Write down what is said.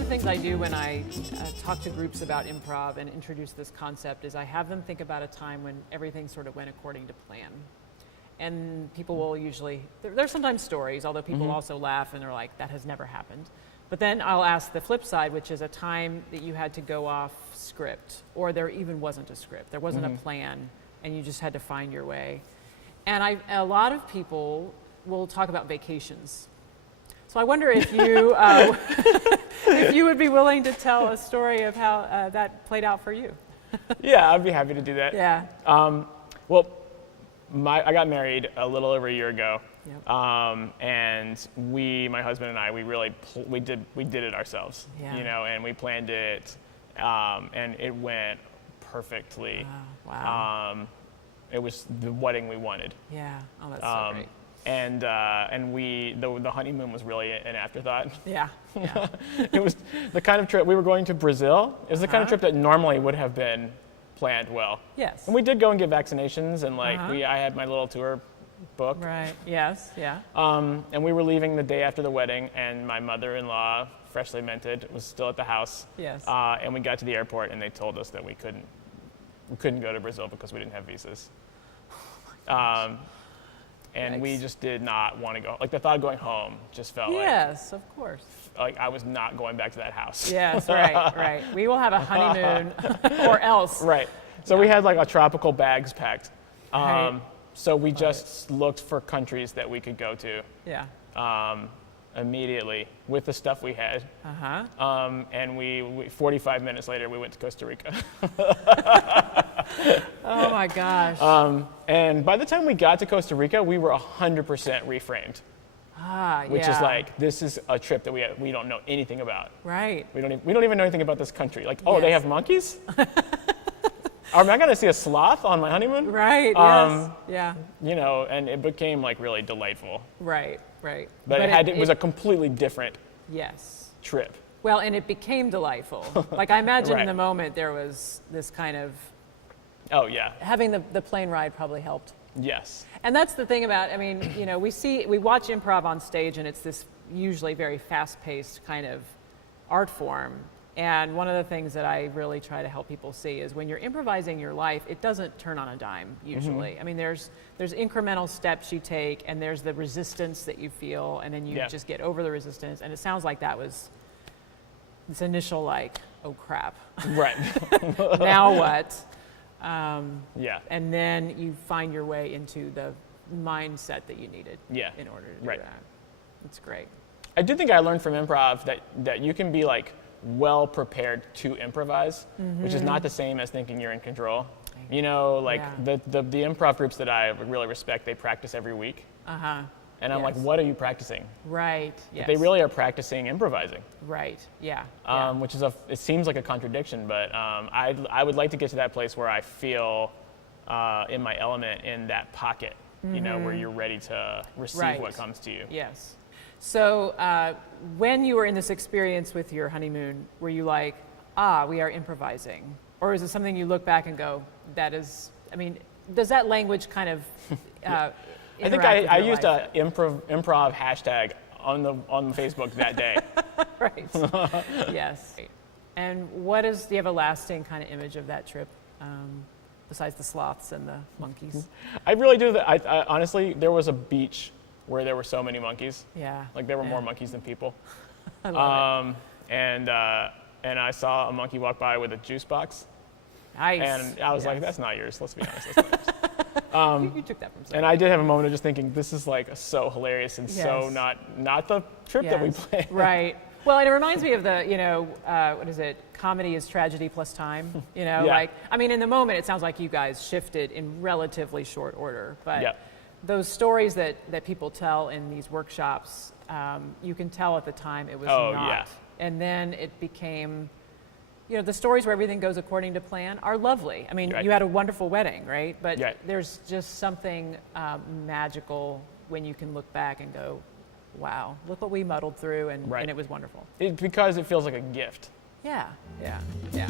of the things I do when I talk to groups about improv and introduce this concept is I have them think about a time when everything sort of went according to plan. And people will usually, there's sometimes stories, although people also laugh and they're like, that has never happened. But then I'll ask the flip side, which is a time that you had to go off script, or there even wasn't a script, there wasn't a plan, and you just had to find your way. And a lot of people will talk about vacations. So I wonder if you, if you would be willing to tell a story of how that played out for you. Yeah, I'd be happy to do that. Yeah. Well, I got married a little over a year ago. Yep. And my husband and I, we did it ourselves, Yeah. you know, and we planned it, and it went perfectly. Wow. It was the wedding we wanted. Yeah. Oh, that's so great. And the honeymoon was really an afterthought. Yeah. Yeah. It was the kind of trip, we were going to Brazil. It was the kind of trip that normally would have been planned well. Yes. And we did go and get vaccinations, and I had my little tour booked. Right. Yes. Yeah. And we were leaving the day after the wedding, and my mother-in-law, freshly minted, was still at the house. Yes. And we got to the airport, and they told us that we couldn't go to Brazil because we didn't have visas. And we just did not want to go. Like, the thought of going home just felt yes, of course. like I was not going back to that house. Yes, right, right. We will have a honeymoon or else. Right. So we had like a tropical bags packed. Right. So we just looked for countries that we could go to. Yeah. Immediately with the stuff we had. And we 45 minutes later, we went to Costa Rica. Oh my gosh. And by the time we got to Costa Rica, we were 100% reframed. Which is like, this is a trip that we don't know anything about. Right. We don't even know anything about this country. Like, oh, they Yes. have monkeys? Am I going to see a sloth on my honeymoon? Right. Yes. Yeah. You know, and it became like really delightful. Right. Right. But it was a completely different yes. trip. Well, and it became delightful. Like, I imagine Right. in the moment there was this kind of, Oh, yeah. having the plane ride probably helped. Yes. And that's the thing about, I mean, you know, we watch improv on stage, and it's this usually very fast-paced kind of art form. And one of the things that I really try to help people see is when you're improvising your life, it doesn't turn on a dime usually. I mean, there's incremental steps you take, and there's the resistance that you feel, and then you just get over the resistance. And it sounds like that was this initial like, oh crap. Right. Now what? Yeah. And then you find your way into the mindset that you needed in order to do that. It's great. I do think I learned from improv that you can be like well prepared to improvise, which is not the same as thinking you're in control. You know, like the improv groups that I really respect, they practice every week. And I'm like, what are you practicing? Right. Yes. But they really are practicing improvising. Right. Yeah. Which is it seems like a contradiction, but I would like to get to that place where I feel in my element in that pocket, you know, where you're ready to receive what comes to you. Yes. So when you were in this experience with your honeymoon, were you like, we are improvising? Or is it something you look back and go, that is, I mean, does that language kind of I think I used an improv hashtag on Facebook that day. Right. Yes. And do you have a lasting kind of image of that trip, besides the sloths and the monkeys? I really do. I honestly, there was a beach where there were so many monkeys. Yeah. Like there were more monkeys than people. I love it. And I saw a monkey walk by with a juice box. Nice. And I was like, that's not yours. Let's be honest. That's not yours. You took that from somewhere. And I did have a moment of just thinking, this is like so hilarious and so not the trip that we planned. Right. Well, and it reminds me of the, you know, what is it? Comedy is tragedy plus time. You know, like, I mean, in the moment, it sounds like you guys shifted in relatively short order. But those stories that people tell in these workshops, you can tell at the time it was not. Yeah. And then it became, you know, the stories where everything goes according to plan are lovely. I mean, you had a wonderful wedding, right? But there's just something magical when you can look back and go, wow, look what we muddled through, and it was wonderful. Because it feels like a gift. Yeah, yeah, yeah.